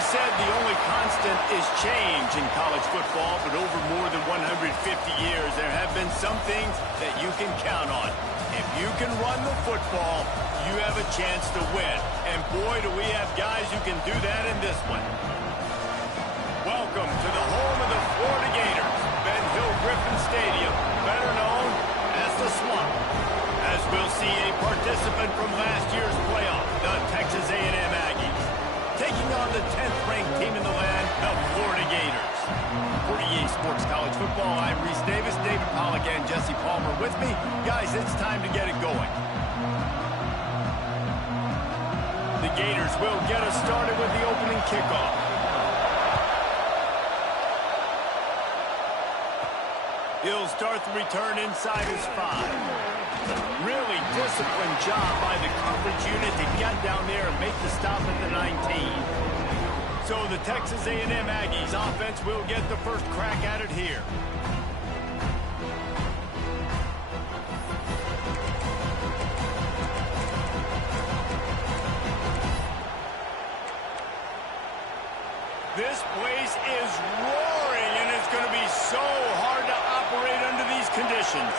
is said the only constant is change in college football, but over more than 150 years, there have been some things that you can count on. If you can run the football, you have a chance to win. And boy, do we have guys who can do that in this one. Welcome to the home of the Florida Gators, Ben Hill Griffin Stadium, better known as the Swamp. As we'll see a participant from last year's playoff, the Texas A&M Aggies, taking on the 10th-ranked team in the land, the Florida Gators. For EA Sports College Football, I'm Reese Davis, David Pollack, and Jesse Palmer with me. Guys, it's time to get it going. The Gators will get us started with the opening kickoff. He'll start the return inside his 5. Really disciplined job by the coverage unit to get down there and make the stop at the 19. So the Texas A&M Aggies offense will get the first crack at it here. This place is roaring, and it's going to be so hard to operate under these conditions.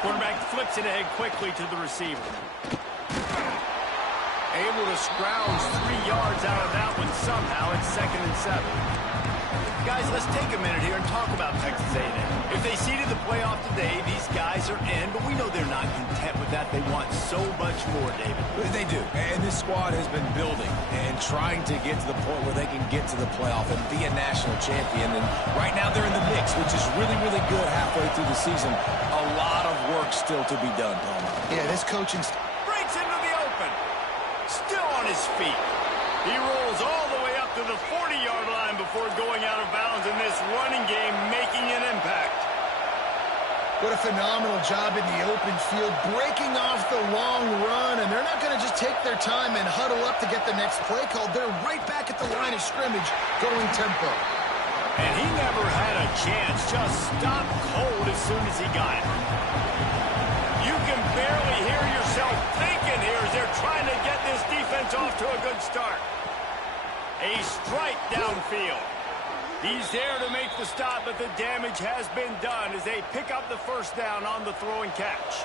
Quarterback flips it ahead quickly to the receiver. Able to scrounge 3 yards out of that one somehow. It's 2nd and 7. Guys, let's take a minute here and talk about Texas A&M. If they seeded the playoff today, these guys are in, but we know they're not content with that. They want so much more, David. They do, and this squad has been building and trying to get to the point where they can get to the playoff and be a national champion. And right now they're in the mix, which is really, really good halfway through the season. A lot of work still to be done, Palmer. Yeah, this coaching... breaks into the open. Still on his feet. He rolls all the way up to the 40-yard line before going out of bounds in this running game, making an impact. What a phenomenal job in the open field, breaking off the long run, and they're not going to just take their time and huddle up to get the next play called. They're right back at the line of scrimmage, going tempo. And he never had a chance, just stopped cold as soon as he got it. You can barely hear yourself thinking here as they're trying to get this defense off to a good start. A strike downfield. He's there to make the stop, but the damage has been done as they pick up the first down on the throw and catch.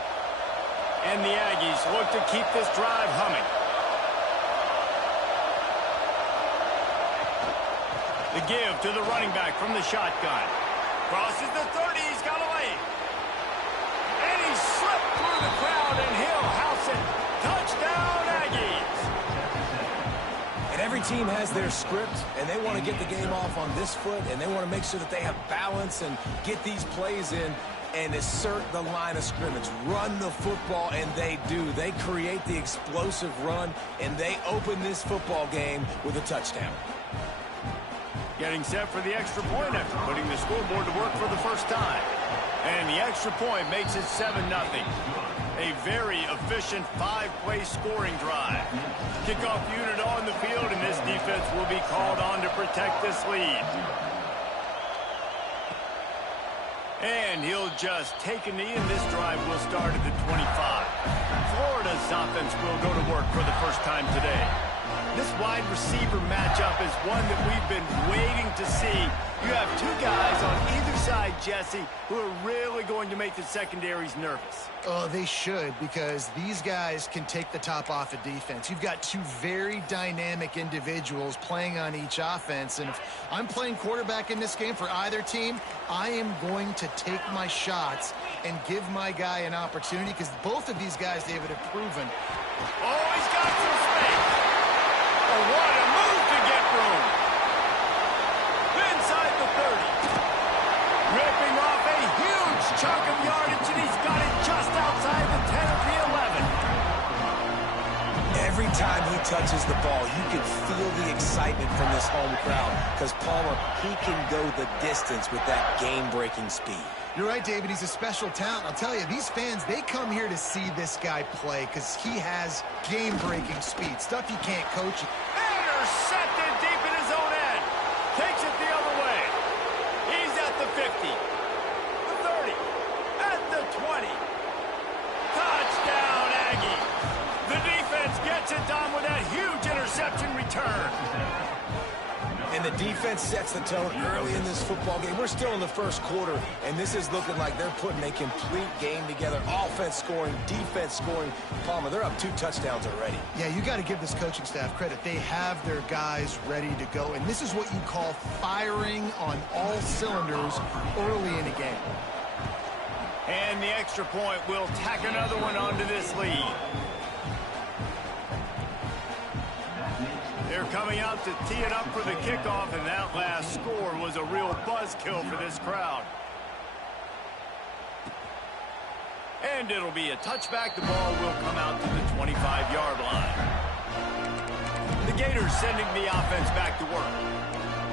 And the Aggies look to keep this drive humming. The give to the running back from the shotgun. Crosses the 30, he's got away. And he slipped through the crowd, and he'll house it. Touchdown, Aggies. And every team has their script, and they want to get the game off on this foot, and they want to make sure that they have balance and get these plays in and assert the line of scrimmage. Run the football, and they do. They create the explosive run, and they open this football game with a touchdown. Getting set for the extra point after putting the scoreboard to work for the first time. And the extra point makes it 7-0. A very efficient 5-play scoring drive. Kickoff unit on the field, and this defense will be called on to protect this lead. And he'll just take a knee, and this drive will start at the 25. Florida's offense will go to work for the first time today. This wide receiver matchup is one that we've been waiting to see. You have two guys on either side, Jesse, who are really going to make the secondaries nervous. Oh, they should, because these guys can take the top off of defense. You've got two very dynamic individuals playing on each offense, and if I'm playing quarterback in this game for either team, I am going to take my shots and give my guy an opportunity, because both of these guys, David, have proven. Oh, he's got some space. Oh, what a move to get room. Inside the 30. Ripping off a huge chunk of yardage, and he's got it just outside the 10 of the 11. Every time he touches the ball, you can feel the excitement from this home crowd, because Palmer, he can go the distance with that game-breaking speed. You're right, David. He's a special talent. I'll tell you, these fans, they come here to see this guy play because he has game-breaking speed, stuff you can't coach. Intercepted deep in his own end. Takes it the other way. He's at the 50, the 30, at the 20. And the defense sets the tone early in this football game. We're still in the first quarter, and this is looking like they're putting a complete game together. Offense scoring, defense scoring. Palmer, they're up 2 touchdowns already. Yeah, you got to give this coaching staff credit. They have their guys ready to go, and this is what you call firing on all cylinders early in a game. And the extra point will tack another one onto this lead. They're coming out to tee it up for the kickoff, and that last score was a real buzzkill for this crowd. And it'll be a touchback. The ball will come out to the 25-yard line. The Gators sending the offense back to work.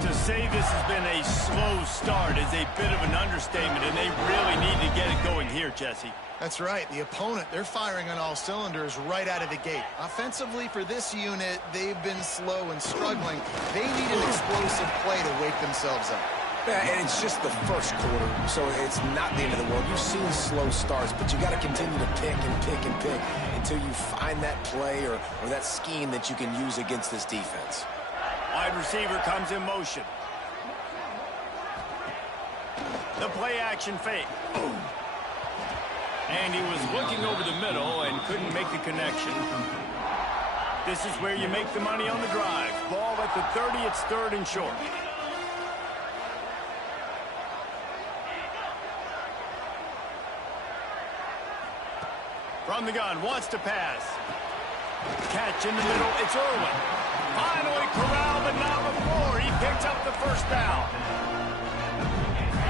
To say this has been a slow start is a bit of an understatement, and they really need to get it going here, Jesse. That's right. The opponent, they're firing on all cylinders right out of the gate. Offensively, for this unit, they've been slow and struggling. They need an explosive play to wake themselves up. Yeah, and it's just the first quarter, so it's not the end of the world. You've seen slow starts, but you got to continue to pick and pick and pick until you find that play or that scheme that you can use against this defense. Wide receiver comes in motion. The play action fake. And he was looking over the middle and couldn't make the connection. This is where you make the money on the drive. Ball at the 30, it's 3rd and short. From the gun, wants to pass. Catch in the middle, it's Irwin. Finally corralled, but not before. He picks up the first down.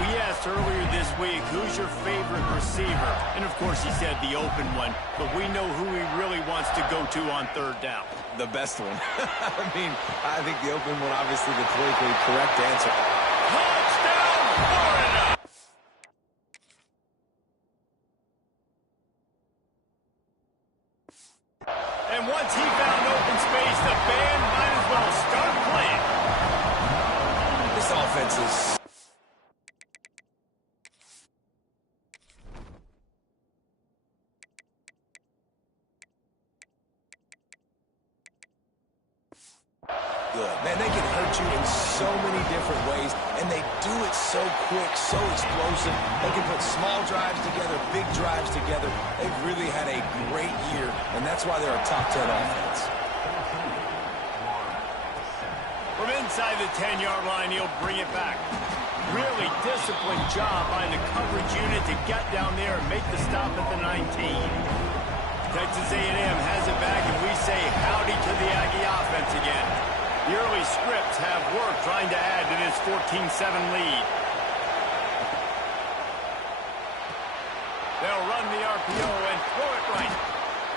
We asked earlier this week, who's your favorite receiver? And, of course, he said the open one. But we know who he really wants to go to on 3rd down. The best one. I think the open one, obviously, the politically correct answer. Touchdown, Florida! And once he found open space, the band might as well start playing. This offense is... good. Man, they can hurt you in so many different ways, and they do it so quick, so explosive. They can put small drives together, big drives together. They've really had a great year, and that's why they're a top 10 offense. From inside the 10-yard line, he'll bring it back. Really disciplined job by the coverage unit to get down there and make the stop at the 19. Texas A&M has it back, and we say howdy to the Aggie offense again. The early scripts have worked trying to add to this 14-7 lead. They'll run the RPO and throw it right.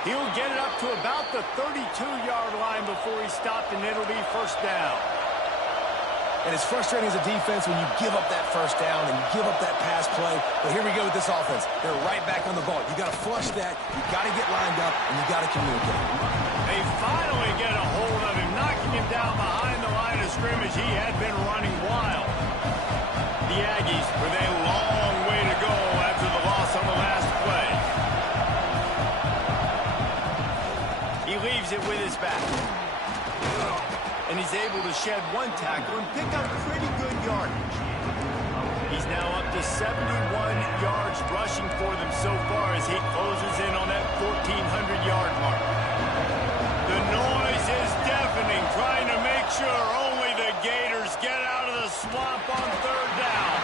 He'll get it up to about the 32-yard line before he stopped, and it'll be 1st down. And it's frustrating as a defense when you give up that 1st down and you give up that pass play. But here we go with this offense. They're right back on the ball. You got to flush that. You got to get lined up, and you got to communicate. They finally get a hold of him, knocking him down behind the line of scrimmage. He had been running wild. The Aggies with a long way to go after the loss on the last play. He leaves it with his back. And he's able to shed 1 tackle and pick up pretty good yardage. He's now up to 71 yards rushing for them so far as he closes in on that 1,400-yard mark. The noise is deafening, trying to make sure only the Gators get out of the swamp on 3rd down.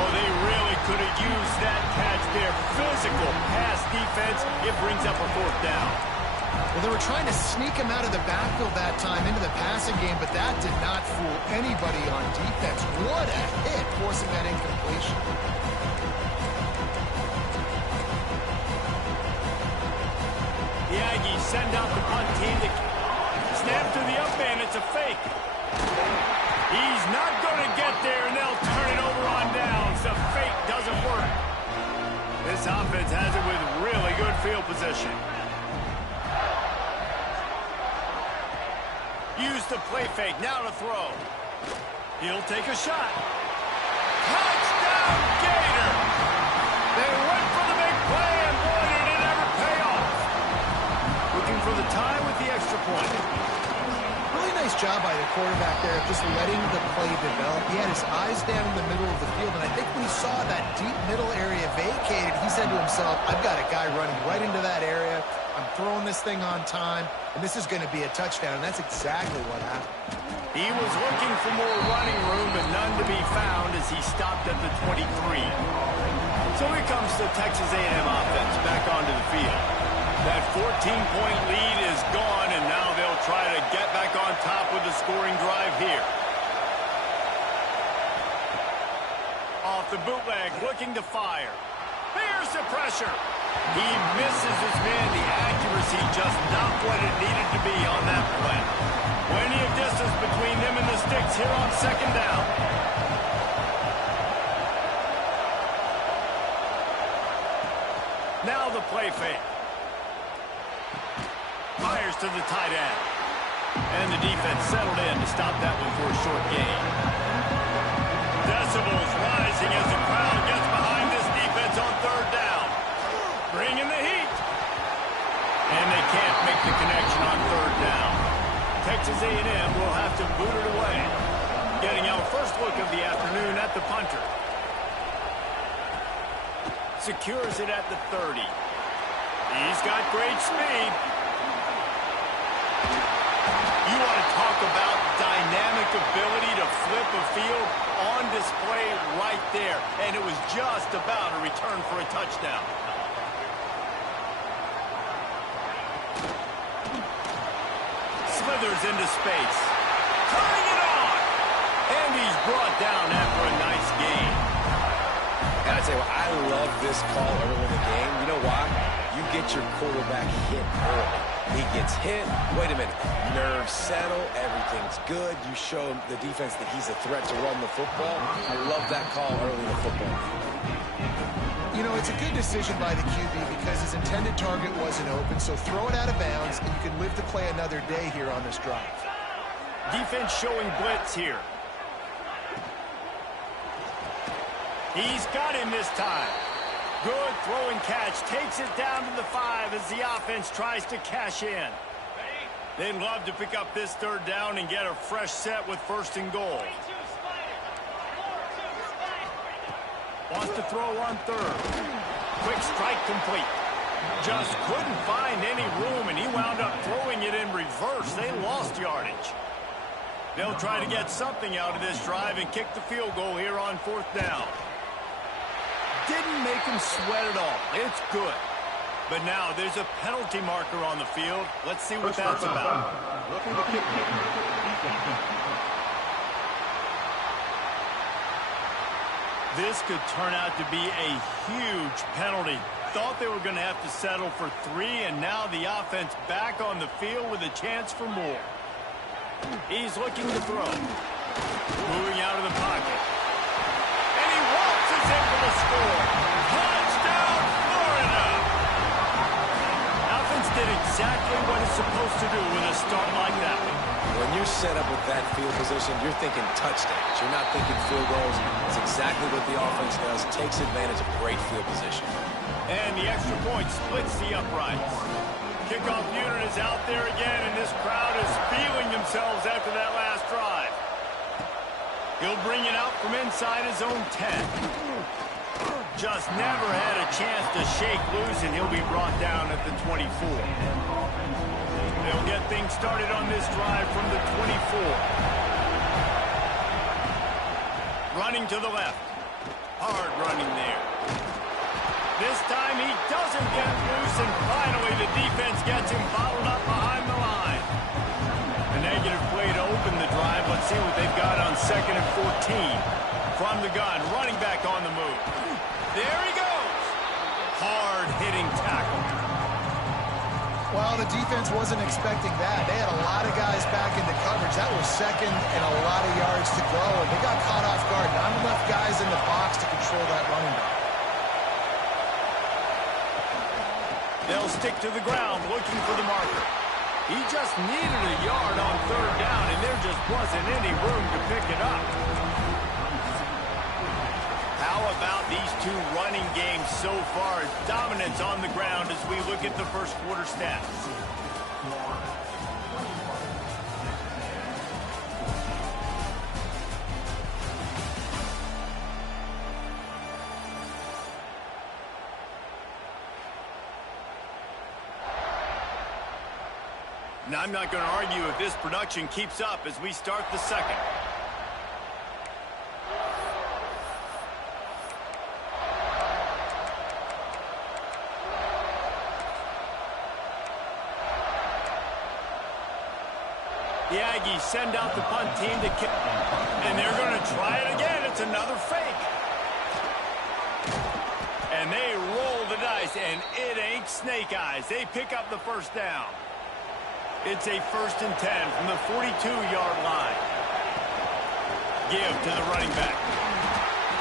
Oh, they really could have used that catch there. Physical pass defense. It brings up a 4th down. Well, they were trying to sneak him out of the backfield that time into the passing game, but that did not fool anybody on defense. What a hit, forcing that incompletion. The Aggies send out the punt team to snap to the up man. It's a fake. He's not going to get there, and they'll turn it over on downs. The fake doesn't work. This offense has it with really good field position. Use the play fake, now to throw. He'll take a shot. Touchdown, Gator! They went for the big play, and boy, did it ever pay off. Looking for the tie with the extra point. Really nice job by the quarterback there of just letting the play develop. He had his eyes down in the middle of the field, and I think when he saw that deep middle area vacated, he said to himself, I've got a guy running right into that area. I'm throwing this thing on time, and this is going to be a touchdown, and that's exactly what happened. He was looking for more running room, but none to be found as he stopped at the 23. So here comes the Texas A&M offense back onto the field. That 14-point lead is gone, and now they'll try to get back on top with a scoring drive here. Off the bootleg, looking to fire. Here's the pressure. He misses his man. The accuracy just not what it needed to be on that play. Plenty of distance between them and the sticks here on second down. Now the play fake. Fires to the tight end. And the defense settled in to stop that one for a short gain. Decibels rising as the crowd gets behind this defense on third down. Bringing the heat. And they can't make the connection on third down. Texas A&M will have to boot it away. Getting our first look of the afternoon at the punter. Secures it at the 30. He's got great speed. You want to talk about dynamic ability to flip a field on display right there. And it was just about a return for a touchdown. Slithers into space. Turning it on. And he's brought down after a nice gain. I gotta tell you what, I love this call early in the game. You know why? You get your quarterback hit early. He gets hit. Wait a minute. Nerves settle. Everything's good. You show the defense that he's a threat to run the football. I love that call early in the football game. You know, it's a good decision by the QB because his intended target wasn't open, so throw it out of bounds, and you can live to play another day here on this drive. Defense showing blitz here. He's got him this time. Good throw and catch. Takes it down to the 5 as the offense tries to cash in. They'd love to pick up this third down and get a fresh set with first and goal. Wants to throw on third. Quick strike complete. Just couldn't find any room, and he wound up throwing it in reverse. They lost yardage. They'll try to get something out of this drive and kick the field goal here on fourth down. Didn't make him sweat at all. It's good. But now there's a penalty marker on the field. Let's see what that's about. This could turn out to be a huge penalty. Thought they were going to have to settle for 3, and now the offense back on the field with a chance for more. He's looking to throw. Moving out of the pocket. And he waltzes in for the score. Touchdown, Florida! Offense did exactly what it's supposed to do with a start like that one. When you're set up with that field position, you're thinking touchdowns. You're not thinking field goals. It's exactly what the offense does. Takes advantage of great field position. And the extra point splits the uprights. Kickoff unit is out there again, and this crowd is feeling themselves after that last drive. He'll bring it out from inside his own 10. Just never had a chance to shake loose, and he'll be brought down at the 24. They'll get things started on this drive from the 24. Running to the left. Hard running there. This time he doesn't get loose, and finally the defense gets him bottled up behind the line. A negative play to open the drive. Let's see what they've got on 2nd and 14. From the gun, running back on the move. There he goes. Hard-hitting tackle. Well, the defense wasn't expecting that. They had a lot of guys back into coverage. That was 2nd and a lot of yards to go, and they got caught off guard. Not enough guys in the box to control that running back. They'll stick to the ground looking for the marker. He just needed a yard on third down, and there just wasn't any room to pick it up. How about these two running games so far? Dominance on the ground as we look at the first quarter stats. And I'm not going to argue if this production keeps up as we start the second. The Aggies send out the punt team to kick. And they're going to try it again. It's another fake. And they roll the dice, and it ain't snake eyes. They pick up the first down. It's a 1st and 10 from the 42-yard line. Give to the running back.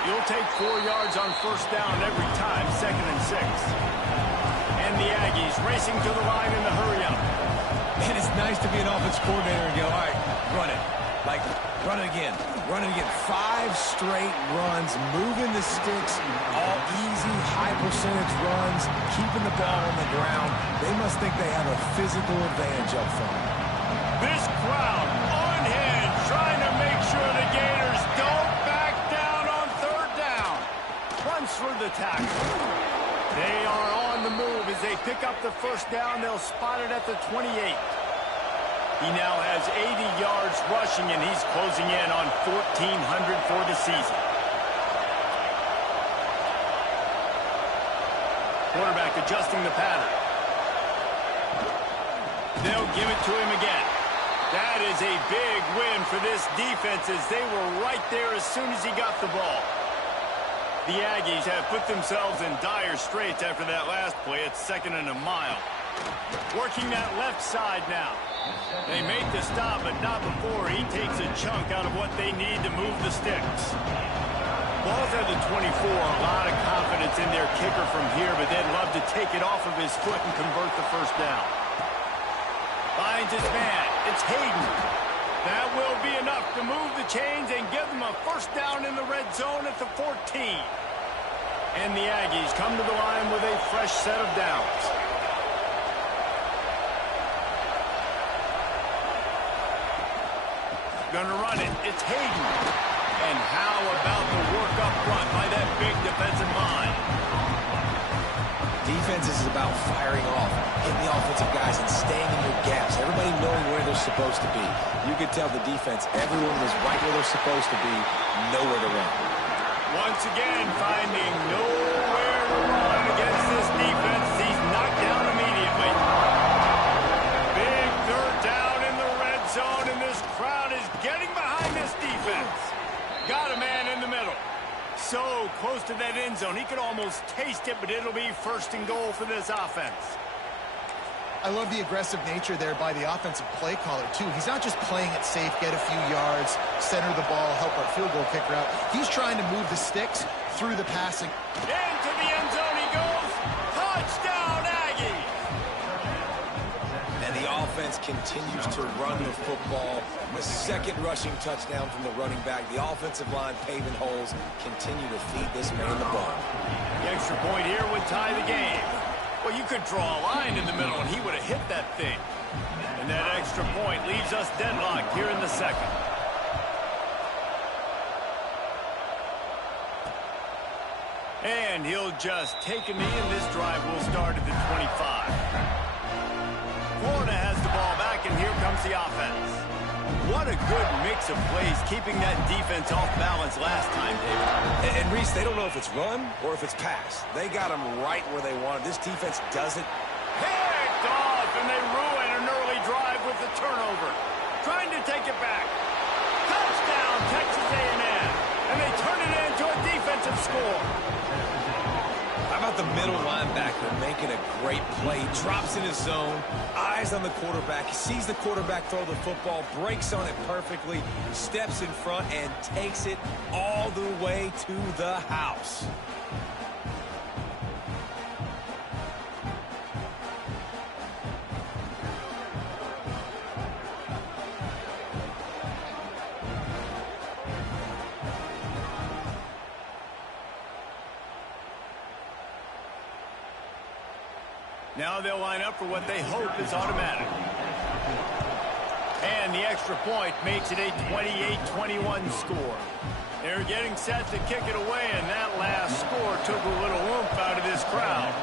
You'll take 4 yards on first down every time, 2nd and 6. And the Aggies racing to the line in the hurry-up. And it's nice to be an offense coordinator and go, all right, run it. Like, run it again. Run it again. 5 straight runs, moving the sticks, all easy, high-percentage runs, keeping the ball on the ground. They must think they have a physical advantage up front. This crowd unhinged, trying to make sure the Gators don't back down on 3rd down. Runs through the tackle. They are on the move as they pick up the first down. They'll spot it at the 28. He now has 80 yards rushing, and he's closing in on 1,400 for the season. Quarterback adjusting the pattern. They'll give it to him again. That is a big win for this defense as they were right there as soon as he got the ball. The Aggies have put themselves in dire straits after that last play. It's 2nd and a mile. Working that left side now. They make the stop, but not before he takes a chunk out of what they need to move the sticks. Ball's at the 24. A lot of confidence in their kicker from here, but they'd love to take it off of his foot and convert the first down. Finds his man. It's Hayden. That will be enough to move the chains and give them a first down in the red zone at the 14. And the Aggies come to the line with a fresh set of downs. Gonna run it. It's Hayden. And how about the work up front by that big defensive line? Defense is about firing off, hitting the offensive guys and staying in their gaps. Everybody knowing where they're supposed to be. You could tell the defense, everyone was right where they're supposed to be, nowhere to run. Once again, finding nowhere to run against this defense. He's knocked down immediately. Big 3rd down in the red zone, and this crowd is getting behind this defense. Got a man in the middle. So close to that end zone. He could almost taste it, but it'll be 1st and goal for this offense. I love the aggressive nature there by the offensive play caller, too. He's not just playing it safe, get a few yards, center the ball, help our field goal kicker out. He's trying to move the sticks through the passing. Into the end zone he goes. Touchdown, Aggie! And the offense continues to run the football. The 2nd rushing touchdown from the running back. The offensive line paving holes. Continue to feed this man the ball. The extra point here would tie the game. Well, you could draw a line in the middle, and he would have hit that thing. And that extra point leaves us deadlocked here in the second. And he'll just take a knee, and this drive will start at the 25. Florida has the ball back, and here comes the offense. What a good mix of plays, keeping that defense off balance last time, David. And Reese, they don't know if it's run or if it's pass. They got them right where they wanted. This defense doesn't. Picked off, and they ruin an early drive with the turnover. Trying to take it back. Touchdown, Texas A&M. And they turn it into a defensive score. How about the middle linebacker making a great play? He drops in his zone, eyes on the quarterback. He sees the quarterback throw the football, breaks on it perfectly, steps in front, and takes it all the way to the house. Now they'll line up for what they hope is automatic. And the extra point makes it a 28-21 score. They're getting set to kick it away, and that last score took a little oomph out of this crowd.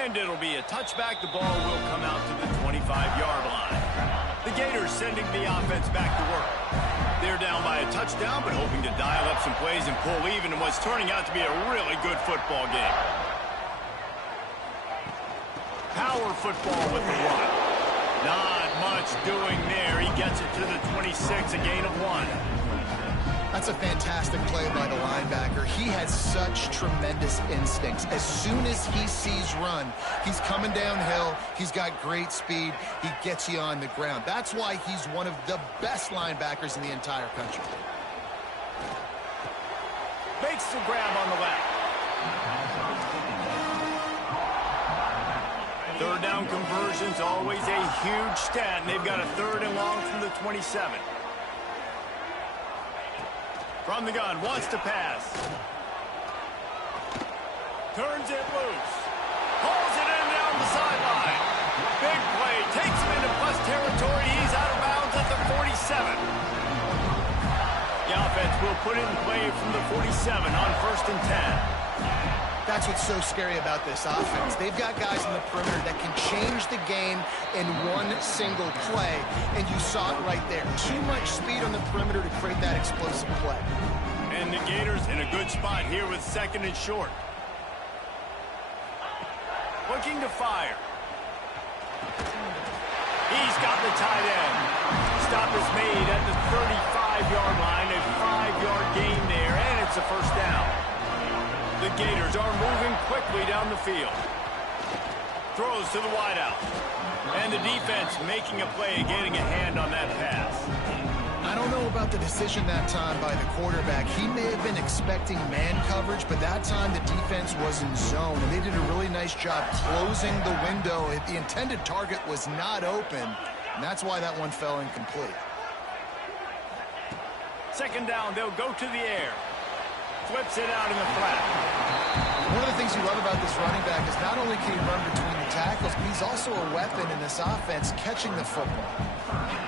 And it'll be a touchback. The ball will come out to the 25-yard line. The Gators sending the offense back to work. They're down by a touchdown, but hoping to dial up some plays and pull even in what's turning out to be a really good football game. Power football with the run. Not much doing there. He gets it to the 26, a gain of 1. That's a fantastic play by the linebacker. He has such tremendous instincts. As soon as he sees run, he's coming downhill. He's got great speed. He gets you on the ground. That's why he's one of the best linebackers in the entire country. Makes the grab on the left. Third down conversions, always a huge stat, and they've got a 3rd and long from the 27. From the gun, wants to pass. Turns it loose. Pulls it in down the sideline. Big play, takes him into plus territory. He's out of bounds at the 47. The offense will put it in play from the 47 on 1st and 10. That's what's so scary about this offense. They've got guys in the perimeter that can change the game in one single play, and you saw it right there. Too much speed on the perimeter to create that explosive play. And the Gators in a good spot here with 2nd and short. Looking to fire. He's got the tight end. Stop is made at the 35-yard line, a 5-yard gain there, and it's a 1st down. The Gators are moving quickly down the field. Throws to the wideout. And the defense making a play, getting a hand on that pass. I don't know about the decision that time by the quarterback. He may have been expecting man coverage, but that time the defense was in zone, and they did a really nice job closing the window. The intended target was not open, and that's why that one fell incomplete. 2nd down, they'll go to the air. Flips it out in the flat. One of the things you love about this running back is not only can he run between the tackles, but he's also a weapon in this offense catching the football.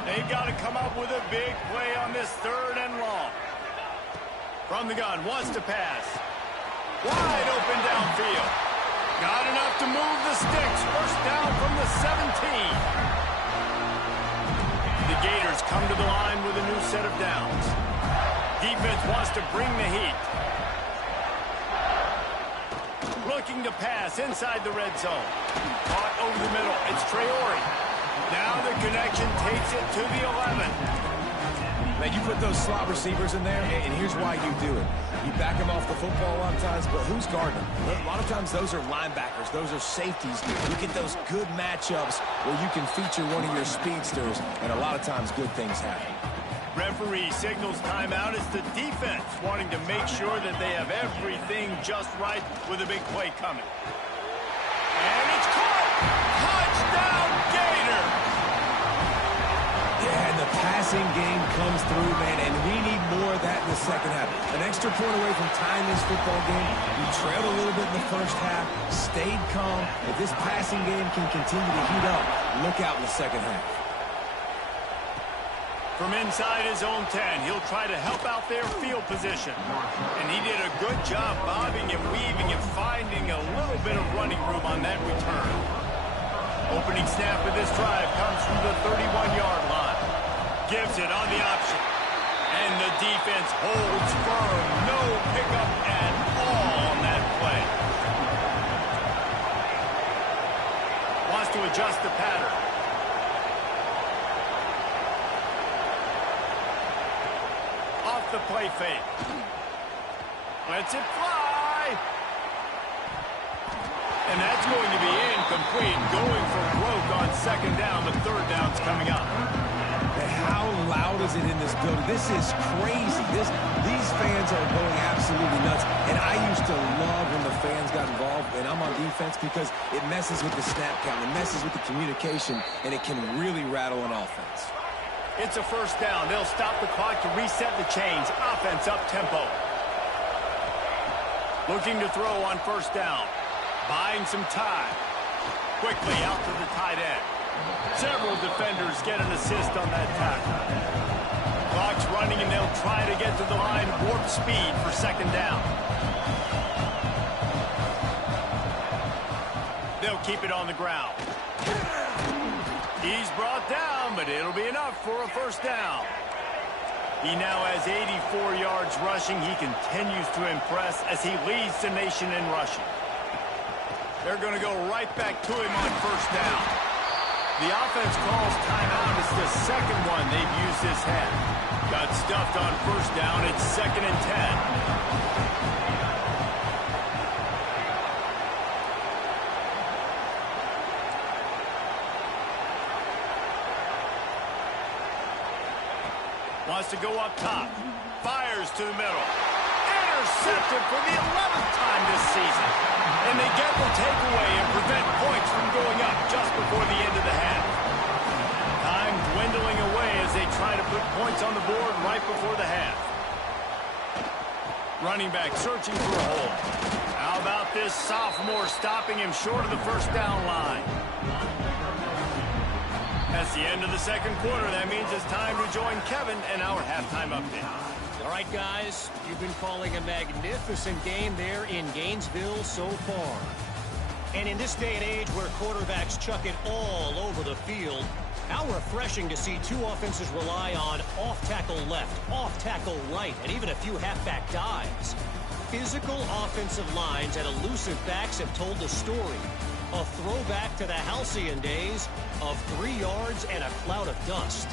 They've got to come up with a big play on this 3rd and long. From the gun, wants to pass. Wide open downfield. Got enough to move the sticks. 1st down from the 17. The Gators come to the line with a new set of downs. Defense wants to bring the heat. Looking to pass inside the red zone. Caught over the middle. It's Traore. Now the connection takes it to the 11. Man, you put those slot receivers in there, and here's why you do it. You back them off the football a lot of times, but who's guarding them? A lot of times those are linebackers. Those are safeties. You get those good matchups where you can feature one of your speedsters, and a lot of times good things happen. Referee signals timeout. It's the defense wanting to make sure that they have everything just right with a big play coming. And it's caught! Touchdown, Gator! Yeah, and the passing game comes through, man, and we need more of that in the 2nd half. An extra point away from tying this football game. You trailed a little bit in the 1st half, stayed calm. If this passing game can continue to heat up, look out in the 2nd half. From inside his own 10, he'll try to help out their field position. And he did a good job bobbing and weaving and finding a little bit of running room on that return. Opening snap of this drive comes from the 31-yard line. Gives it on the option. And the defense holds firm. No pickup at all on that play. Wants to adjust the pattern. The play fake. Lets it fly. And that's going to be incomplete. Going for broke on 2nd down. The 3rd down's coming up. And how loud is it in this building? This is crazy. These fans are going absolutely nuts. And I used to love when the fans got involved, and I'm on defense, because it messes with the snap count. It messes with the communication, and it can really rattle an offense. It's a 1st down. They'll stop the clock to reset the chains. Offense up tempo. Looking to throw on 1st down. Buying some time. Quickly out to the tight end. Several defenders get an assist on that tackle. Clock's running, and they'll try to get to the line. Warp speed for 2nd down. They'll keep it on the ground. He's brought down, but it'll be enough for a first down. He now has 84 yards rushing. He continues to impress as he leads the nation in rushing. They're going to go right back to him on first down. The offense calls timeout. It's the second one they've used this half. Got stuffed on first down. It's 2nd and 10. Wants to go up top. Fires to the middle. Intercepted for the 11th time this season. And they get the takeaway and prevent points from going up just before the end of the half. Time dwindling away as they try to put points on the board right before the half. Running back searching for a hole. How about this sophomore stopping him short of the first down line? That's the end of the second quarter. That means it's time to join Kevin and our halftime update. All right, guys, you've been calling a magnificent game there in Gainesville so far. And in this day and age where quarterbacks chuck it all over the field, how refreshing to see two offenses rely on off-tackle left, off-tackle right, and even a few halfback dives. Physical offensive lines and elusive backs have told the story. A throwback to the halcyon days of 3 yards and a cloud of dust.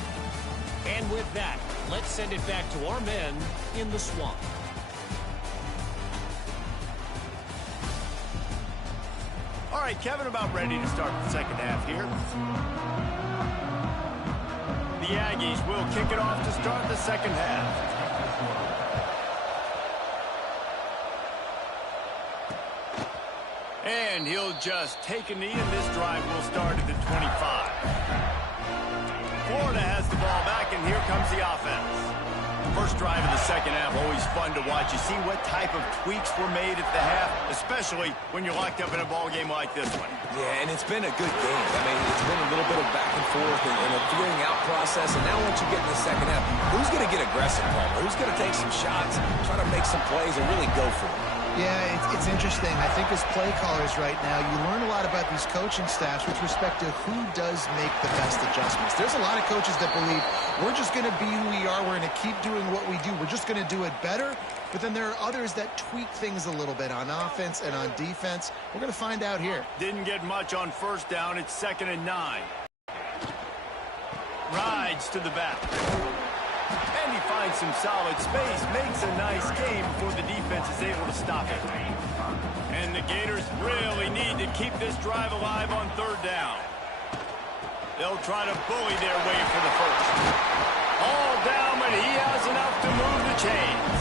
And with that, let's send it back to our men in the swamp. All right, Kevin, about ready to start the second half here. The Aggies will kick it off to start the second half. And he'll just take a knee, and this drive will start at the 25. Florida has the ball back, and here comes the offense. First drive of the second half, always fun to watch. You see what type of tweaks were made at the half, especially when you're locked up in a ball game like this one. Yeah, and it's been a good game. I mean, it's been a little bit of back and forth and a figuring out process. And now once you get in the second half, who's going to get aggressive, Palmer? Who's going to take some shots, try to make some plays, and really go for it? Yeah, it's interesting. I think as play callers right now, you learn a lot about these coaching staffs with respect to who does make the best adjustments. There's a lot of coaches that believe we're just going to be who we are. We're going to keep doing what we do. We're just going to do it better. But then there are others that tweak things a little bit on offense and on defense. We're going to find out here. Didn't get much on first down. It's 2nd and 9. Rides to the back. And he finds some solid space, makes a nice game before the defense is able to stop it. And the Gators really need to keep this drive alive on third down. They'll try to bully their way for the first. All down, but he has enough to move the chains.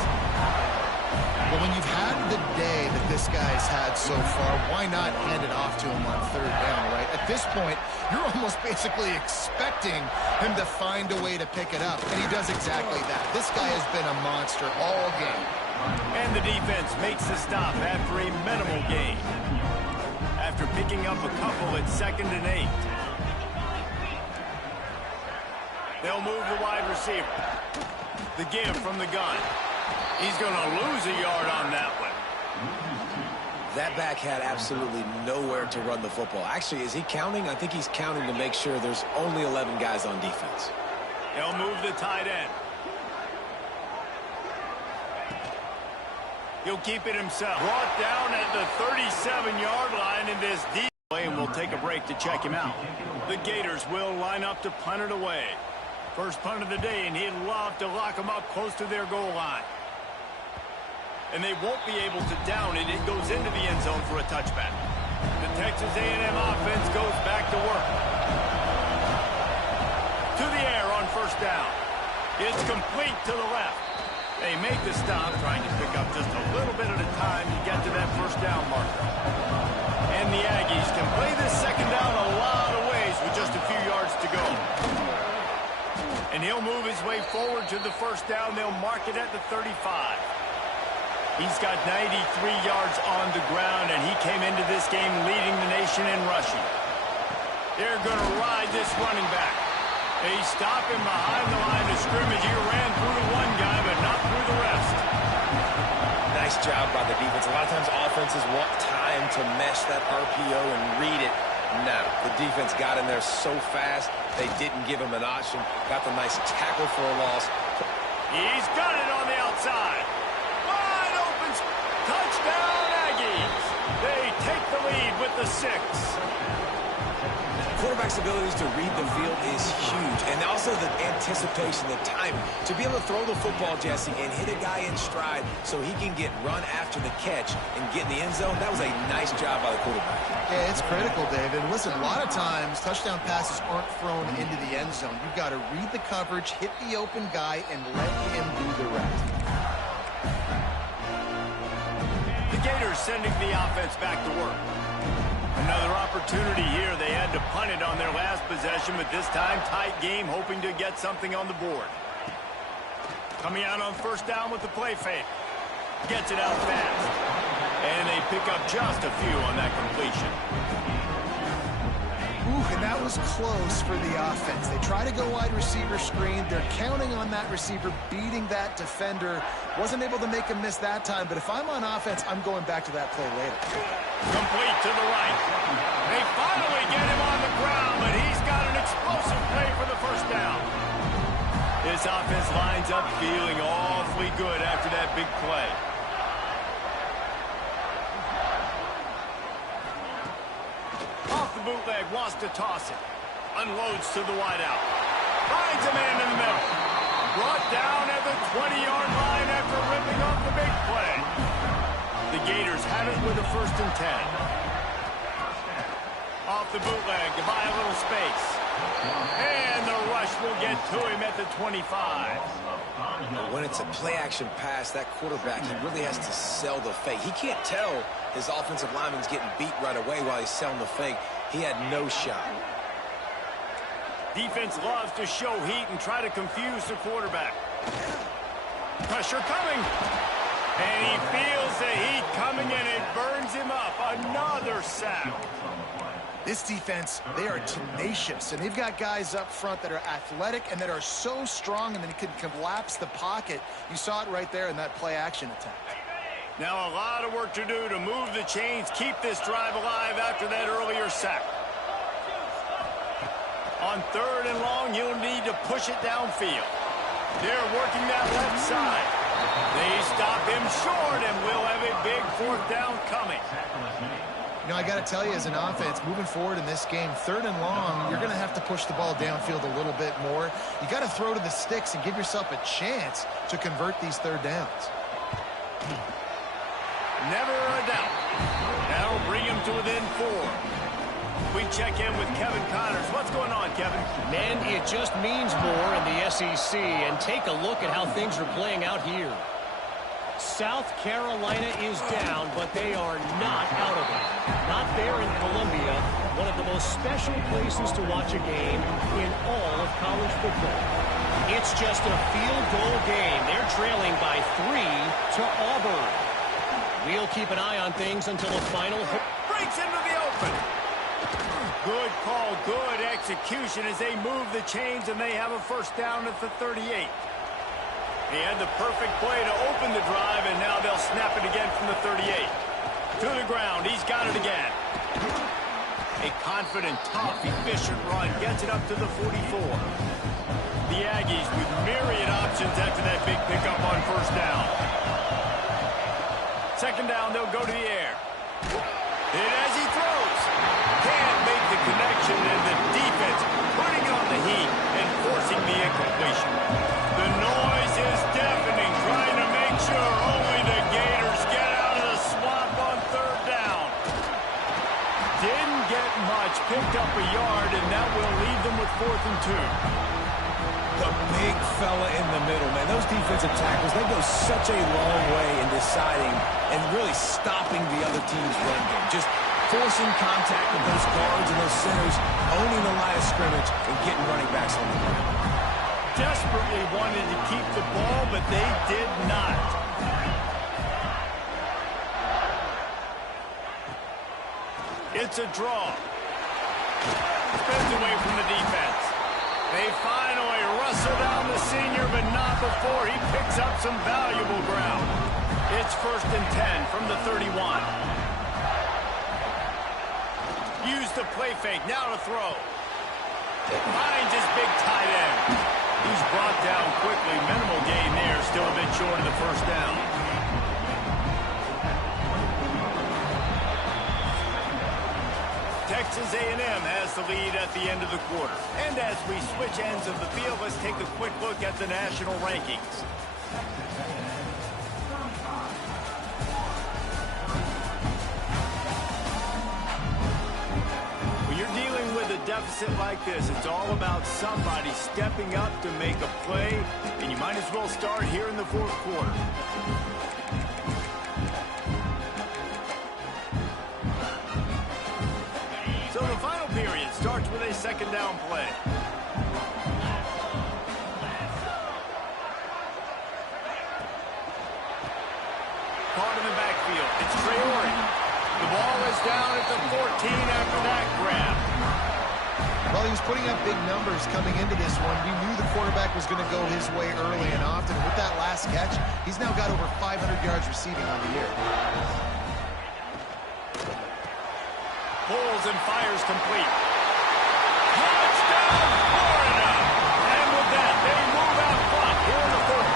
Well, when you've had the day that this guy's had so far, why not hand it off to him on third down, right? At this point, you're almost basically expecting him to find a way to pick it up, and he does exactly that. This guy has been a monster all game. And the defense makes the stop after a minimal gain. After picking up a couple at 2nd and 8. They'll move the wide receiver. The give from the gun. He's going to lose a yard on that one. That back had absolutely nowhere to run the football. Actually, is he counting? I think he's counting to make sure there's only 11 guys on defense. He'll move the tight end. He'll keep it himself. Brought down at the 37-yard line in this deep play, and we'll take a break to check him out. The Gators will line up to punt it away. First punt of the day, and he'd love to lock them up close to their goal line. And they won't be able to down it. It goes into the end zone for a touchback. The Texas A&M offense goes back to work. To the air on first down. It's complete to the left. They make the stop, trying to pick up just a little bit at a time to get to that first down marker. And the Aggies can play this second down a lot of ways with just a few yards to go. And he'll move his way forward to the first down. They'll mark it at the 35. He's got 93 yards on the ground, and he came into this game leading the nation in rushing. They're going to ride this running back. They stop him behind the line of scrimmage. He ran through one guy, but not through the rest. Now, Nice job by the defense. A lot of times offenses want time to mesh that RPO and read it. No, the defense got in there so fast, they didn't give him an option. Got the nice tackle for a loss. He's got it on the outside. Wide open. Touchdown, Aggies. They take the lead with the 6. Quarterback's abilities to read the field is huge, and also the anticipation, the timing. To be able to throw the football, Jesse, and hit a guy in stride so he can get run after the catch and get in the end zone, that was a nice job by the quarterback. Yeah, it's critical, David. Listen, a lot of times touchdown passes aren't thrown into the end zone. You've got to read the coverage, hit the open guy, and let him do the rest. The Gators sending the offense back to work. Another opportunity here. They had to punt it on their last possession, but this time tight game, hoping to get something on the board. Coming out on first down with the play fake. Gets it out fast. And they pick up just a few on that completion. Ooh, and that was close for the offense. They try to go wide receiver screen. They're counting on that receiver beating that defender. Wasn't able to make him miss that time, but if I'm on offense, I'm going back to that play later. Complete to the right. They finally get him on the ground, but he's got an explosive play for the first down. This offense lines up feeling awfully good after that big play. Off the bootleg, wants to toss it. Unloads to the wideout. Finds a man in the middle. Brought down at the 20-yard line after ripping off the big play. The Gators have it with a 1st and 10. Off the bootleg to buy a little space. And the rush will get to him at the 25. When it's a play-action pass, that quarterback, he really has to sell the fake. He can't tell his offensive lineman's getting beat right away while he's selling the fake. He had no shot. Defense loves to show heat and try to confuse the quarterback. Pressure coming. And he feels the heat coming, and it burns him up. Another sack. This defense, they are tenacious, and they've got guys up front that are athletic and that are so strong and they can collapse the pocket. You saw it right there in that play-action attack. Now a lot of work to do to move the chains, keep this drive alive after that earlier sack. On 3rd and long, you'll need to push it downfield. They're working that left side. They stop him short, and we'll have a big 4th down coming. You know, I got to tell you, as an offense, moving forward in this game, 3rd and long, you're going to have to push the ball downfield a little bit more. You got to throw to the sticks and give yourself a chance to convert these 3rd downs. Never a doubt. That'll bring him to within 4. We check in with Kevin Connors. What's going on, Kevin? Man, it just means more in the SEC. And take a look at how things are playing out here. South Carolina is down, but they are not out of it. Not there in Columbia, one of the most special places to watch a game in all of college football. It's just a field goal game. They're trailing by 3 to Auburn. We'll keep an eye on things until the final. Breaks into the open. Good call, good execution as they move the chains, and they have a 1st down at the 38. He had the perfect play to open the drive, and now they'll snap it again from the 38. To the ground, he's got it again. A confident, tough, efficient run gets it up to the 44. The Aggies with myriad options after that big pickup on 1st down. 2nd down, they'll go to the air. And as he throws, can't make the connection, and the defense putting on the heat and forcing the incompletion. The noise is deafening, trying to make sure only the Gators get out of the swamp on 3rd down. Didn't get much, picked up a yard, and that will leave them with 4th and 2. The big fella in the middle, man. Those defensive tackles, they go such a long way in deciding and really stopping the other team's run game. Just forcing contact with those guards and those centers, owning the line of scrimmage, and getting running backs on the ground. Desperately wanted to keep the ball, but they did not. It's a draw. Spins away from the defense. They finally wrestle down the senior, but not before he picks up some valuable ground. It's first and 10 from the 31. Use the play fake, now to throw. Finds his big tight end. He's brought down quickly. Minimal gain there, still a bit short of the first down. Texas A&M has the lead at the end of the quarter. And as we switch ends of the field, let's take a quick look at the national rankings. When you're dealing with a deficit like this, it's all about somebody stepping up to make a play, and you might as well start here in the fourth quarter. So the final period starts with a second down play. Caught in the backfield. It's Traore. The ball is down at the 14 after that grab. Well, he was putting up big numbers coming into this one. We knew the quarterback was going to go his way early and often. With that last catch, he's now got over 500 yards receiving on the year. Pulls and fires complete. Touchdown, Florida! And with that, they move out front here in the fourth.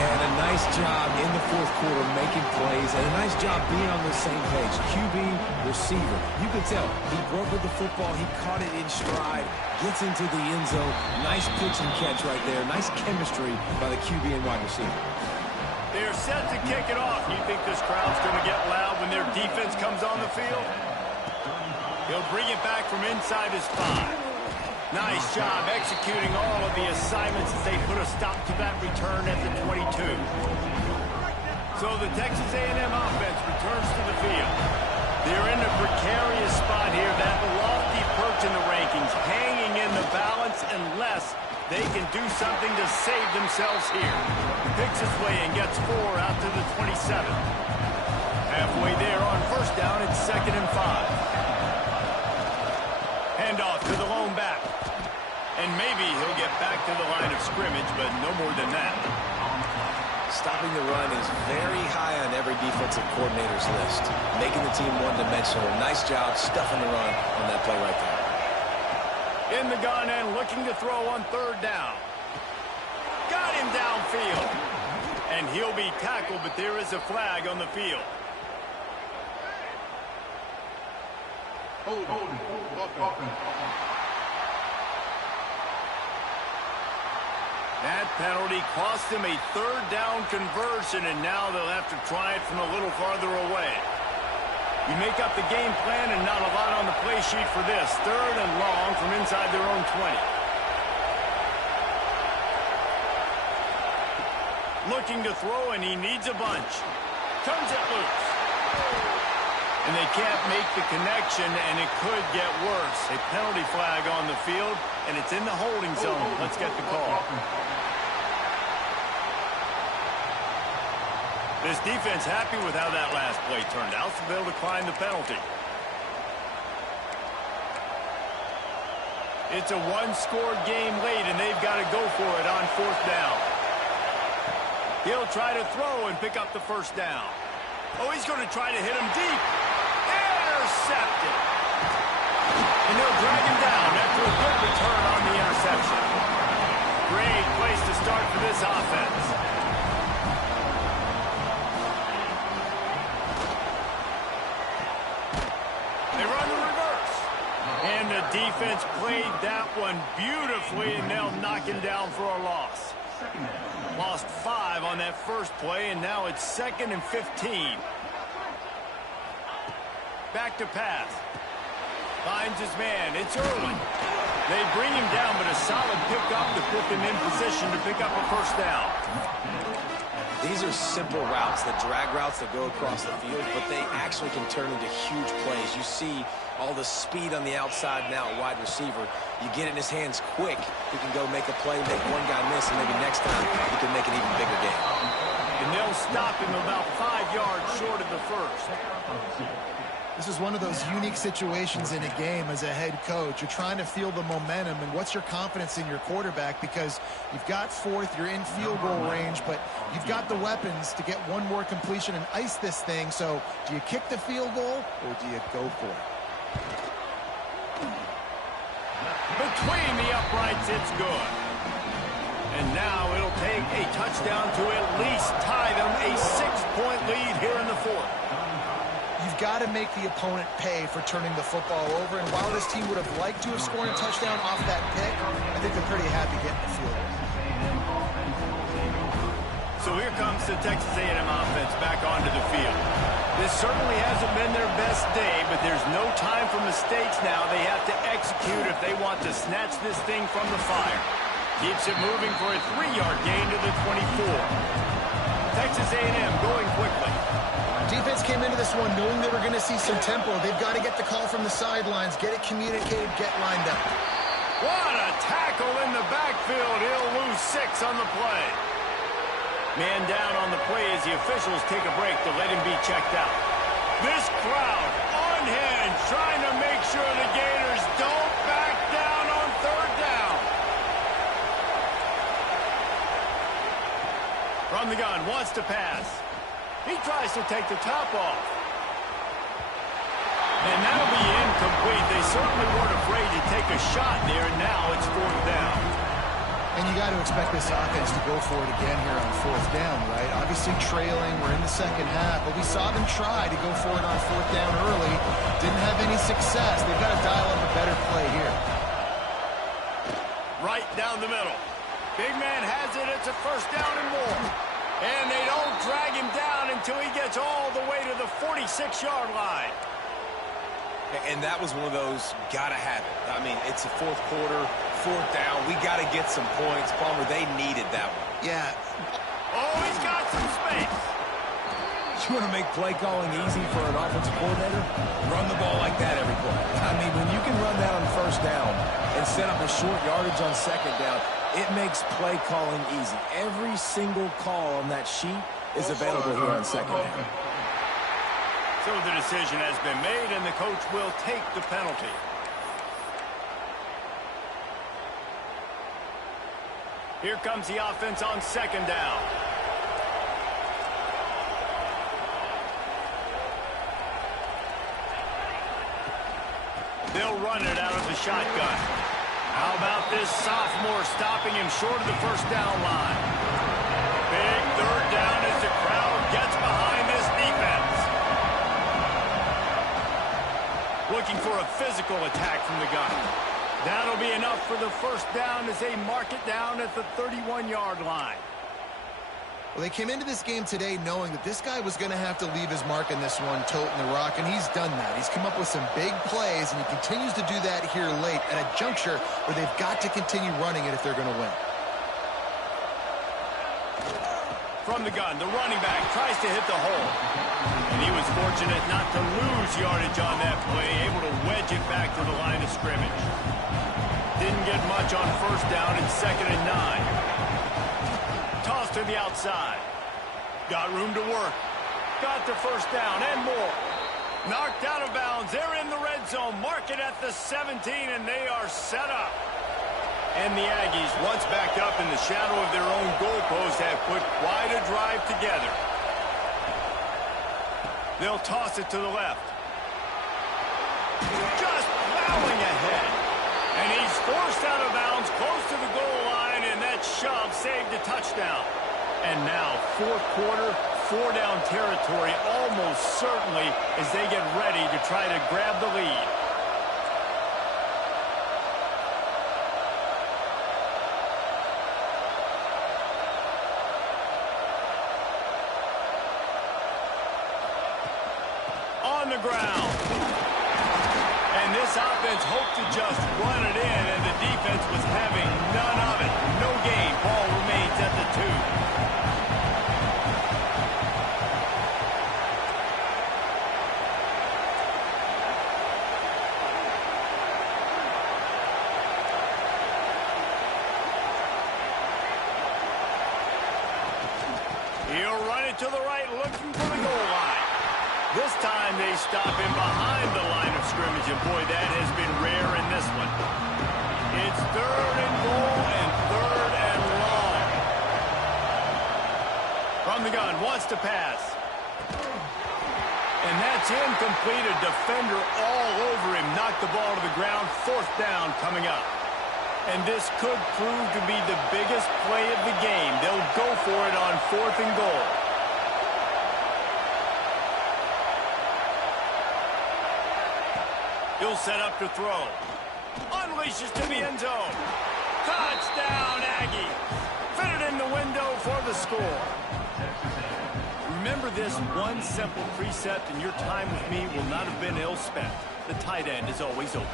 Yeah, and a nice job in the fourth quarter making plays, and a nice job being on the same page. QB, receiver. You could tell he broke with the football. He caught it in stride, gets into the end zone. Nice pitch and catch right there. Nice chemistry by the QB and wide receiver. They're set to kick it off. You think this crowd's going to get loud when their defense comes on the field? He'll bring it back from inside his 5. Nice job executing all of the assignments as they put a stop to that return at the 22. So the Texas A&M offense returns to the field. They're in a precarious spot here, that lofty perch in the rankings, hanging in the balance unless they can do something to save themselves here. Picks his way and gets 4 out to the 27. Halfway there on first down, it's 2nd and 5. Handoff to the lone back. And maybe he'll get back to the line of scrimmage, but no more than that. Stopping the run is very high on every defensive coordinator's list. Making the team one-dimensional. Nice job stuffing the run on that play right there. In the gun and looking to throw on third down. Got him downfield. And he'll be tackled, but there is a flag on the field. That penalty cost him a third down conversion, and now they'll have to try it from a little farther away. You make up the game plan and not a lot on the play sheet for this. 3rd and long from inside their own 20. Looking to throw, and he needs a bunch. Turns it loose. And they can't make the connection, and it could get worse. A penalty flag on the field, and it's in the holding zone. Let's get the call. This defense happy with how that last play turned out, so they'll decline the penalty. It's a one-score game late, and they've got to go for it on 4th down. He'll try to throw and pick up the first down. Oh, he's going to try to hit him deep. Intercepted. And they'll drag him down after a good return on the interception. Great place to start for this offense. And the defense played that one beautifully, and they'll knock him down for a loss. Lost 5 on that first play, and now it's 2nd and 15. Back to pass. Finds his man. It's early. They bring him down, but a solid pickup to put them in position to pick up a first down. These are simple routes, the drag routes that go across the field, but they actually can turn into huge plays. You see all the speed on the outside now, wide receiver. You get it in his hands quick, he can go make a play, make one guy miss, and maybe next time he can make an even bigger game. And they'll stop him about 5 yards short of the first. This is one of those unique situations in a game as a head coach. You're trying to feel the momentum, and what's your confidence in your quarterback, because you've got fourth, you're in field goal range, but you've got the weapons to get one more completion and ice this thing. So do you kick the field goal or do you go for it? Between the uprights, it's good. And now it'll take a touchdown to at least tie them a 6-point lead here in the fourth. You've got to make the opponent pay for turning the football over. And while this team would have liked to have scored a touchdown off that pick, I think they're pretty happy getting the field goal. So here comes the Texas A&M offense back onto the field. This certainly hasn't been their best day, but there's no time for mistakes now. They have to execute if they want to snatch this thing from the fire. Keeps it moving for a 3-yard gain to the 24. Texas A&M going quickly. Defense came into this one knowing they were going to see some tempo. They've got to get the call from the sidelines, get it communicated, get lined up. What a tackle in the backfield. He'll lose 6 on the play. Man down on the play as the officials take a break to let him be checked out. This crowd unhinged, trying to make sure the Gators don't back down on 3rd down. From the gun, wants to pass. He tries to take the top off. And that'll be incomplete. They certainly weren't afraid to take a shot there, and now it's 4th down. And you got to expect this offense to go for it again here on 4th down, right? Obviously trailing, we're in the second half, but we saw them try to go for it on 4th down early. Didn't have any success. They've got to dial up a better play here. Right down the middle. Big man has it. It's a 1st down and more. And they don't drag him down until he gets all the way to the 46-yard line. And that was one of those gotta have it. I mean, it's a 4th quarter, 4th down. We got to get some points. Palmer, they needed that one. Yeah. Oh, he's got some space. You want to make play calling easy for an offensive coordinator? Run the ball like that every play. I mean, when you can run that on 1st down and set up a short yardage on 2nd down, it makes play calling easy. Every single call on that sheet is available here on 2nd down. So the decision has been made, and the coach will take the penalty. Here comes the offense on 2nd down. They'll run it out of the shotgun. How about this sophomore stopping him short of the 1st down line? Big 3rd down as the crowd gets behind this defense. Looking for a physical attack from the gun. That'll be enough for the 1st down as they mark it down at the 31-yard line. Well, they came into this game today knowing that this guy was going to have to leave his mark in this one, toting the rock, and he's done that. He's come up with some big plays, and he continues to do that here late at a juncture where they've got to continue running it if they're going to win. From the gun, the running back tries to hit the hole. And he was fortunate not to lose yardage on that play, able to wedge it back to the line of scrimmage. Didn't get much on 1st down and 2nd and 9. Toss to the outside. Got room to work. Got the 1st down and more. Knocked out of bounds. They're in the red zone. Mark it at the 17, and they are set up. And the Aggies, once backed up in the shadow of their own goalpost, have put quite a drive together. They'll toss it to the left. Just plowing ahead. And he's forced out of bounds close to the goal line, and that shove saved a touchdown. And now, 4th quarter, 4-down territory almost certainly as they get ready to try to grab the lead. On the ground. And this offense hoped to just run it in, and the defense was having none of it. No gain. Ball remains at the 2. He'll run it to the right, looking for the goal line. This time they stop him behind the line of scrimmage, and boy, that has been rare in this one. It's 3rd and goal and 3rd and long. From the gun, wants to pass. And that's incomplete. A defender all over him. Knocked the ball to the ground. 4th down coming up. And this could prove to be the biggest play of the game. They'll go for it on 4th and goal. He'll set up to throw. Unleashes to the end zone. Touchdown, Aggie. Fit it in the window for the score. Remember this one simple precept, and your time with me will not have been ill spent. The tight end is always open.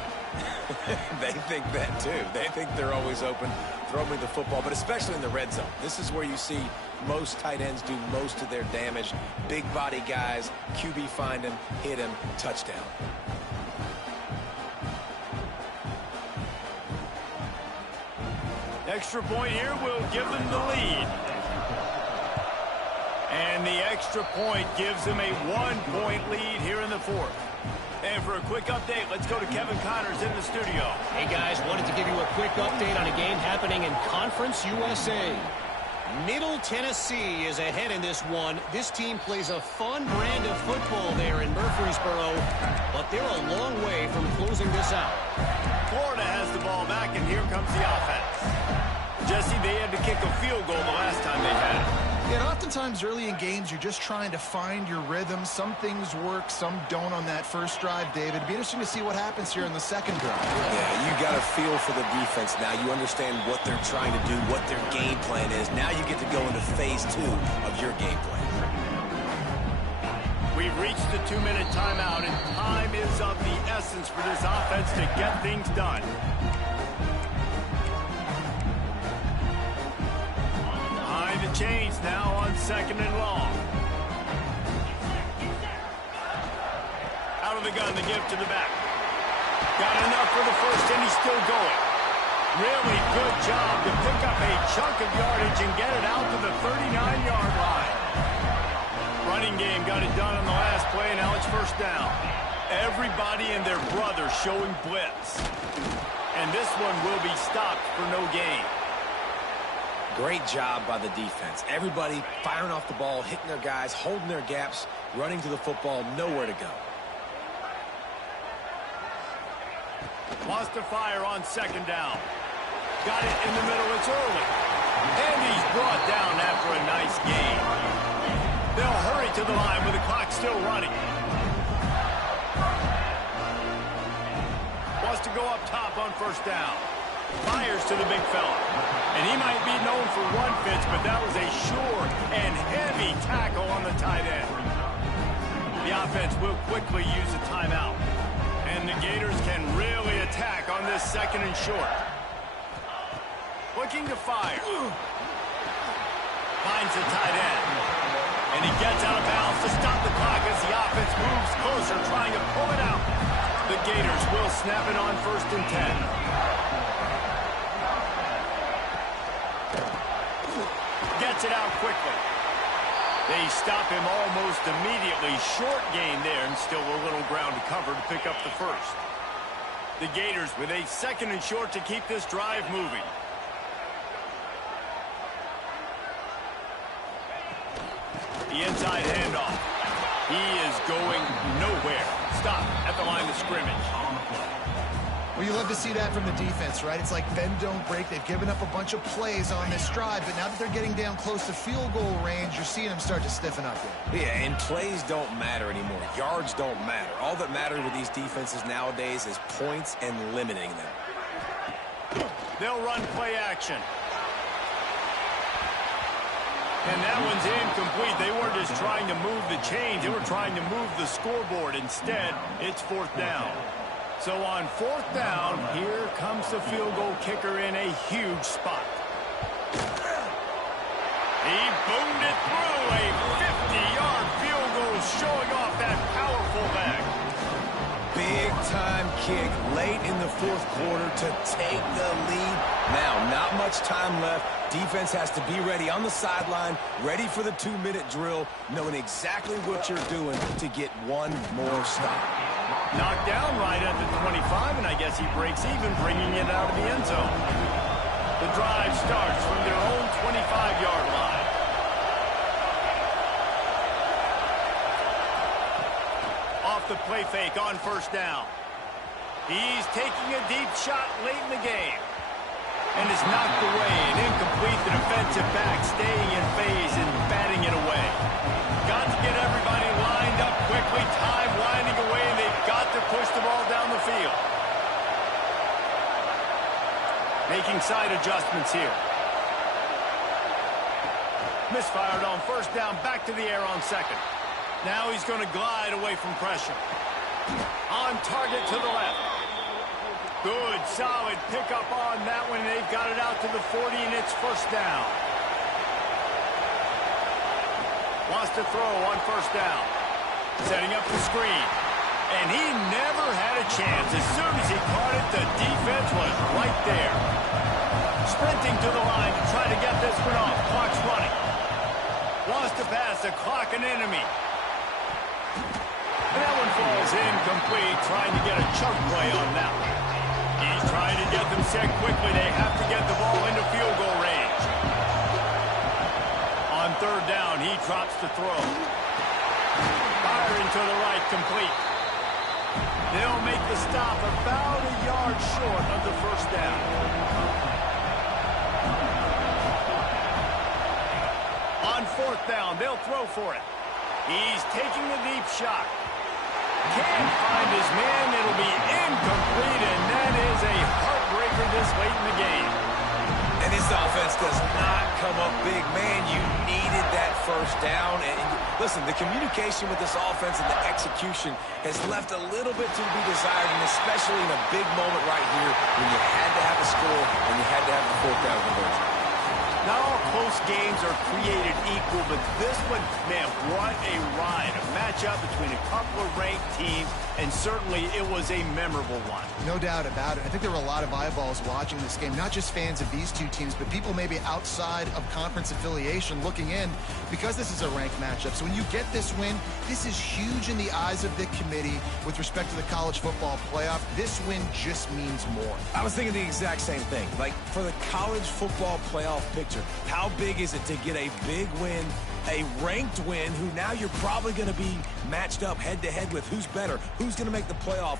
They think that too. They think they're always open. Throw me the football, but especially in the red zone. This is where you see most tight ends do most of their damage. Big body guys, QB find him, hit him, touchdown. Extra point here will give them the lead. And the extra point gives them a 1-point lead here in the 4th. And for a quick update, let's go to Kevin Connors in the studio. Hey, guys, wanted to give you a quick update on a game happening in Conference USA. Middle Tennessee is ahead in this one. This team plays a fun brand of football there in Murfreesboro, but they're a long way from closing this out. Florida has the ball back, and here comes the offense. Jesse, they had to kick a field goal the last time they had it. Yeah, and oftentimes early in games, you're just trying to find your rhythm. Some things work, some don't on that first drive, David. It'd be interesting to see what happens here in the second drive. Yeah, you got a feel for the defense now. You understand what they're trying to do, what their game plan is. Now you get to go into phase 2 of your game plan. We've reached the 2-minute timeout, and time is of the essence for this offense to get things done. Behind the chains now on 2nd and long. Out of the gun, the give to the back. Got enough for the first, and he's still going. Really good job to pick up a chunk of yardage and get it out to the 39-yard line. Running game got it done on the last play, and now it's 1st down. Everybody and their brother showing blitz. And this one will be stopped for no gain. Great job by the defense. Everybody firing off the ball, hitting their guys, holding their gaps, running to the football, nowhere to go. Wants to fire on 2nd down. Got it in the middle. It's early. And he's brought down after a nice gain. They'll hurry to the line with the clock still running. Wants to go up top on 1st down. Fires to the big fella. And he might be known for one pitch, but that was a sure and heavy tackle on the tight end. The offense will quickly use a timeout. And the Gators can really attack on this 2nd and short. Looking to fire. Finds the tight end. And he gets out of bounds to stop the clock as the offense moves closer, trying to pull it out. The Gators will snap it on 1st and 10. Gets it out quickly. They stop him almost immediately. Short gain there, and still a little ground to cover to pick up the first. The Gators with a 2nd and short to keep this drive moving. The inside handoff. He is going nowhere. Stop at the line of scrimmage. Well, you love to see that from the defense, right? It's like bend, don't break. They've given up a bunch of plays on this drive, but now that they're getting down close to field goal range, you're seeing them start to stiffen up here. Yeah, and plays don't matter anymore. Yards don't matter. All that matters with these defenses nowadays is points and limiting them. They'll run play action. And that one's incomplete. They weren't just trying to move the chains. They were trying to move the scoreboard. Instead, it's 4th down. So on 4th down, here comes the field goal kicker in a huge spot. He boomed it through. A 50-yard field goal showing off that powerful leg. Big-time kick late in the 4th quarter to take the lead. Now, not much time left. defense has to be ready on the sideline, ready for the 2-minute drill, knowing exactly what you're doing to get one more stop. Knocked down right at the 25, and I guess he breaks even, bringing it out of the end zone. The drive starts from their own 25-yard line. Off the play fake on first down. He's taking a deep shot late in the game. And it's knocked away and incomplete. The defensive back staying in phase and batting it away. Got to get everybody lined up quickly. Time winding away, and they've got to push the ball down the field. Making side adjustments here. Misfired on first down, back to the air on second. Now he's going to glide away from pressure. On target to the left. Good, solid pickup on that one. They've got it out to the 40, and it's first down. Wants to throw on first down. Setting up the screen. And he never had a chance. As soon as he caught it, the defense was right there. Sprinting to the line to try to get this one off. Clock's running. Wants to pass the clock an enemy. And that one falls incomplete, trying to get a chunk play on that one. He's trying to get them set quickly. They have to get the ball into field goal range. On third down, he drops the throw. Firing to the right, complete. They'll make the stop about a yard short of the first down. On fourth down, they'll throw for it. He's taking a deep shot. Can't find his man. It'll be incomplete, and that is a heartbreaker this late in the game. And this offense does not come up big. Man, you needed that first down. And listen, the communication with this offense and the execution has left a little bit to be desired, and especially in a big moment right here when you had to have a score and you had to have the fourth down conversion. Not all close games are created equal, but this one, man, what a ride. A matchup between a couple of ranked teams, and certainly it was a memorable one. No doubt about it. I think there were a lot of eyeballs watching this game, not just fans of these two teams, but people maybe outside of conference affiliation looking in, because this is a ranked matchup. So when you get this win, this is huge in the eyes of the committee with respect to the college football playoff. This win just means more. I was thinking the exact same thing. Like, for the college football playoff picture, how big is it to get a big win, a ranked win, who now you're probably going to be matched up head-to-head with who's better, who's going to make the playoff.